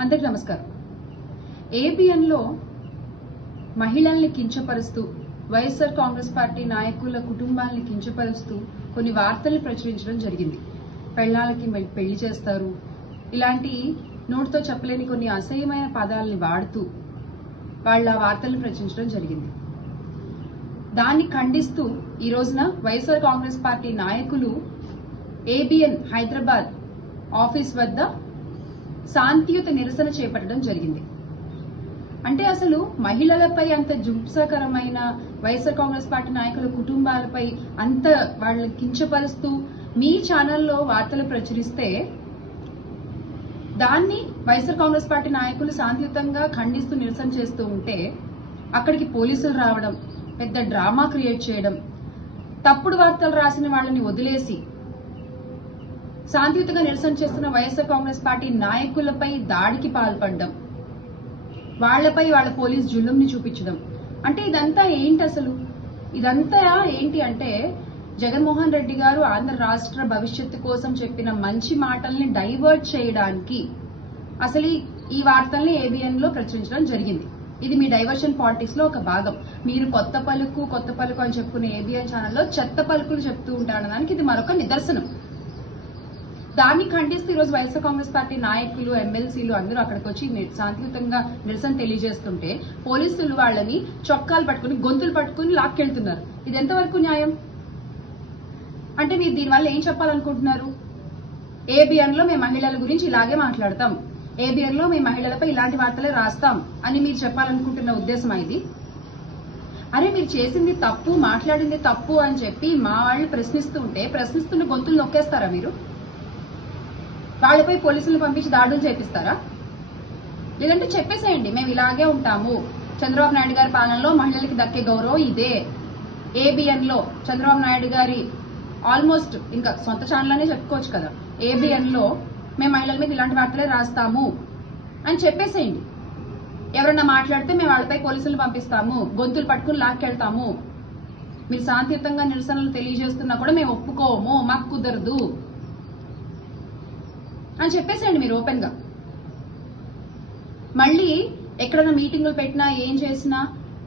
అందరికీ నమస్కారం. ఏబిఎన్లో మహిళల్ని కించపరుస్తూ వైఎస్ఆర్ కాంగ్రెస్ పార్టీ నాయకుల కుటుంబాలని కించపరుస్తూ కొన్ని వార్తల్ని ప్రచురించడం జరిగింది. పెళ్లాలకి పెళ్లి చేస్తారు, ఇలాంటి నోటితో చెప్పలేని కొన్ని అసహ్యమైన పదాలని వాడుతూ వాళ్ళ వార్తల్ని ప్రచురించడం జరిగింది. దాన్ని ఖండిస్తూ ఈ రోజున వైఎస్ఆర్ కాంగ్రెస్ పార్టీ నాయకులు ఏబిఎన్ హైదరాబాద్ ఆఫీస్ వద్ద శాంతియుత నిరసన చేపట్టడం జరిగింది. అంటే అసలు మహిళలపై అంత జుంసకరమైన వైఎస్ఆర్ కాంగ్రెస్ పార్టీ నాయకుల కుటుంబాలపై అంత వాళ్ళని కించపరుస్తూ మీ ఛానల్లో వార్తలు ప్రచురిస్తే దాన్ని వైఎస్ఆర్ కాంగ్రెస్ పార్టీ నాయకులు శాంతియుతంగా ఖండిస్తూ నిరసన చేస్తూ ఉంటే అక్కడికి పోలీసులు రావడం, పెద్ద డ్రామా క్రియేట్ చేయడం, తప్పుడు వార్తలు రాసిన వాళ్ళని వదిలేసి శాంతియుతంగా నిరసన చేస్తున్న వైఎస్ఆర్ కాంగ్రెస్ పార్టీ నాయకులపై దాడికి పాల్పడడం, వాళ్లపై వాళ్ళ పోలీస్ జుల్లుంని చూపించడం, అంటే ఇదంతా ఏంటి అసలు? ఇదంతా ఏంటి అంటే జగన్మోహన్ రెడ్డి గారు ఆంధ్ర రాష్ట్ర భవిష్యత్తు కోసం చెప్పిన మంచి మాటల్ని డైవర్ట్ చేయడానికి అసలు ఈ వార్తల్ని ఏబిఎన్ లో ప్రచురించడం జరిగింది. ఇది మీ డైవర్షన్ పాలిటిక్స్ లో ఒక భాగం. మీరు కొత్త పలుకు అని చెప్పుకునే ఏబిఎన్ ఛానల్లో చెత్త పలుకులు చెప్తూ ఉంటారనడానికి ఇది మరొక నిదర్శనం. దాన్ని ఖండిస్తూ ఈరోజు వైఎస్ఆర్ కాంగ్రెస్ పార్టీ నాయకులు, ఎమ్మెల్సీలు అందరూ అక్కడికి వచ్చి శాంతియుతంగా నిరసన తెలియజేస్తుంటే పోలీసులు వాళ్ళని చొక్కాలు పట్టుకుని, గొంతులు పట్టుకుని లాక్కెళ్తున్నారు. ఇది ఎంతవరకు న్యాయం? అంటే మీరు దీనివల్ల ఏం చెప్పాలనుకుంటున్నారు? ఏబిఎన్ లో మేము మహిళల గురించి ఇలాగే మాట్లాడతాం, ఏబిఎన్ లో మేము మహిళలపై ఇలాంటి వార్తలే రాస్తాం అని మీరు చెప్పాలనుకుంటున్న ఉద్దేశమా ఇది? అరే మీరు చేసింది తప్పు, మాట్లాడింది తప్పు అని చెప్పి మా వాళ్ళు ప్రశ్నిస్తున్న గొంతులు నొక్కేస్తారా మీరు? వాళ్ళపై పోలీసులను పంపించి దాడులు చేపిస్తారా? లేదంటే చెప్పేసేయండి మేము ఇలాగే ఉంటాము, చంద్రబాబు నాయుడు గారి పాలనలో మహిళలకి దక్కే గౌరవం ఇదే, ఏబిఎన్ లో చంద్రబాబు నాయుడు గారి ఆల్మోస్ట్ ఇంకా సొంత ఛానల్లోనే చెప్పుకోవచ్చు కదా, ఏబిఎన్ లో మేము మహిళల మీద ఇలాంటి వార్తలే రాస్తాము అని చెప్పేసేయండి. ఎవరన్నా మాట్లాడితే మేము వాళ్ళపై పోలీసులు పంపిస్తాము, గొంతులు పట్టుకుని లాక్కెళ్తాము, మీరు శాంతియుతంగా నిరసనలు తెలియజేస్తున్నా కూడా మేము ఒప్పుకోము, మాకు కుదరదు అని చెప్పేసేయండి మీరు ఓపెన్ గా. మళ్ళీ ఎక్కడైనా మీటింగులు పెట్టినా ఏం చేసినా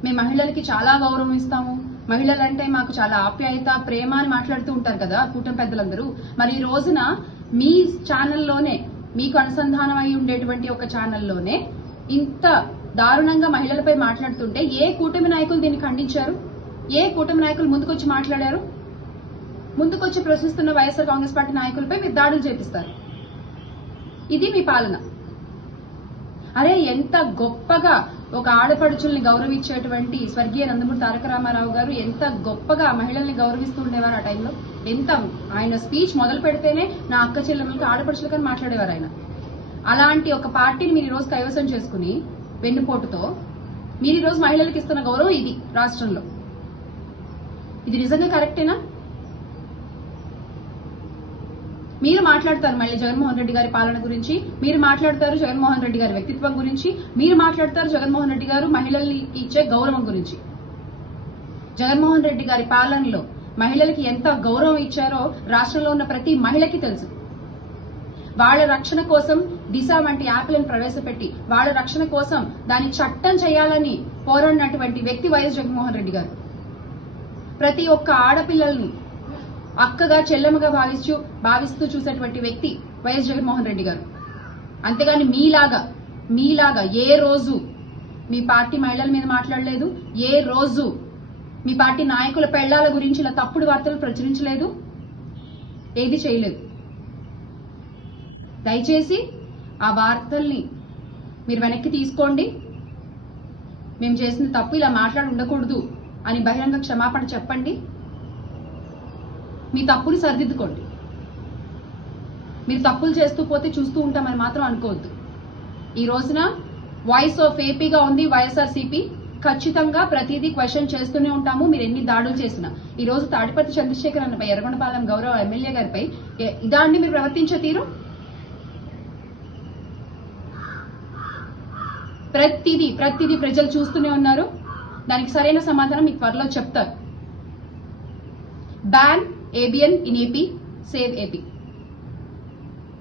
మేము మహిళలకి చాలా గౌరవం ఇస్తాము, మహిళలంటే మాకు చాలా ఆప్యాయత, ప్రేమ అని మాట్లాడుతూ ఉంటారు కదా కూటమి పెద్దలందరూ. మరి ఈ రోజున మీ ఛానల్లోనే, మీకు అనుసంధానం అయి ఉండేటువంటి ఒక ఛానల్లోనే ఇంత దారుణంగా మహిళలపై మాట్లాడుతుంటే ఏ కూటమి నాయకులు దీన్ని ఖండించారు? ఏ కూటమి నాయకులు ముందుకొచ్చి మాట్లాడారు? ముందుకొచ్చి ప్రశ్నిస్తున్న వైఎస్ఆర్ కాంగ్రెస్ పార్టీ నాయకులపై మీరు దాడులు చేపిస్తారు. ఇది మీ పాలన. అరే ఎంత గొప్పగా ఒక ఆడపడుచుల్ని గౌరవించేటువంటి స్వర్గీయ నందమూరి తారక రామారావు గారు ఎంత గొప్పగా మహిళల్ని గౌరవిస్తూ ఉండేవారు ఆ టైంలో. ఎంత ఆయన స్పీచ్ మొదలు పెడితేనే నా అక్క చెల్లెమ్మలకి, ఆడపడుచులకని మాట్లాడేవారు ఆయన. అలాంటి ఒక పార్టీని మీరు ఈరోజు కైవసం చేసుకుని వెన్నుపోటుతో మీరు ఈరోజు మహిళలకు ఇస్తున్న గౌరవం ఇది రాష్ట్రంలో. ఇది నిజంగా కరెక్టేనా? మీరు మాట్లాడతారు మళ్ళీ జగన్మోహన్ రెడ్డి గారి పాలన గురించి, మీరు మాట్లాడతారు జగన్మోహన్ రెడ్డి గారి వ్యక్తిత్వం గురించి, మీరు మాట్లాడతారు జగన్మోహన్ రెడ్డి గారు మహిళల్ని ఇచ్చే గౌరవం గురించి. జగన్మోహన్ రెడ్డి గారి పాలనలో మహిళలకి ఎంత గౌరవం ఇచ్చారో రాష్ట్రంలో ఉన్న ప్రతి మహిళకి తెలుసు. వాళ్ల రక్షణ కోసం దిశ వంటి యాప్లను ప్రవేశపెట్టి వాళ్ల రక్షణ కోసం దాన్ని చట్టం చేయాలని పోరాడినటువంటి వ్యక్తి వైఎస్ జగన్మోహన్ రెడ్డి గారు. ప్రతి ఒక్క ఆడపిల్లల్ని అక్కగా, చెల్లెమ్మగా భావిస్తూ చూసేటువంటి వ్యక్తి వైఎస్ జగన్మోహన్ రెడ్డి గారు. అంతేగాని మీలాగా ఏ రోజు మీ పార్టీ మహిళల మీద మాట్లాడలేదు, ఏ రోజు మీ పార్టీ నాయకుల పెళ్లాల గురించి ఇలా తప్పుడు వార్తలు ప్రచురించలేదు, ఏది చేయలేదు. దయచేసి ఆ వార్తల్ని మీరు వెనక్కి తీసుకోండి. మేము చేసిన తప్పు ఇలా మాట్లాడి ఉండకూడదు అని బహిరంగ క్షమాపణ చెప్పండి. మీ తప్పుని సరిదిద్దుకోండి. మీరు తప్పులు చేస్తూ పోతే చూస్తూ ఉంటామని మాత్రం అనుకోవద్దు. ఈ రోజున వాయిస్ ఆఫ్ ఏపీగా ఉంది వైఎస్ఆర్సీపీ. ఖచ్చితంగా ప్రతిదీ క్వశ్చన్ చేస్తూనే ఉంటాము, మీరు ఎన్ని దాడులు చేసినా. ఈ రోజు తాడిపత్రి చంద్రశేఖర్ అన్నపై, ఎర్రగొండపాలెం గౌరవ ఎమ్మెల్యే గారిపై ఇదాన్ని మీరు ప్రవర్తించే తీరు ప్రతిదీ ప్రజలు చూస్తూనే ఉన్నారు. దానికి సరైన సమాధానం మీకు త్వరలో చెప్తారు. Ban ABN in AP, save AP.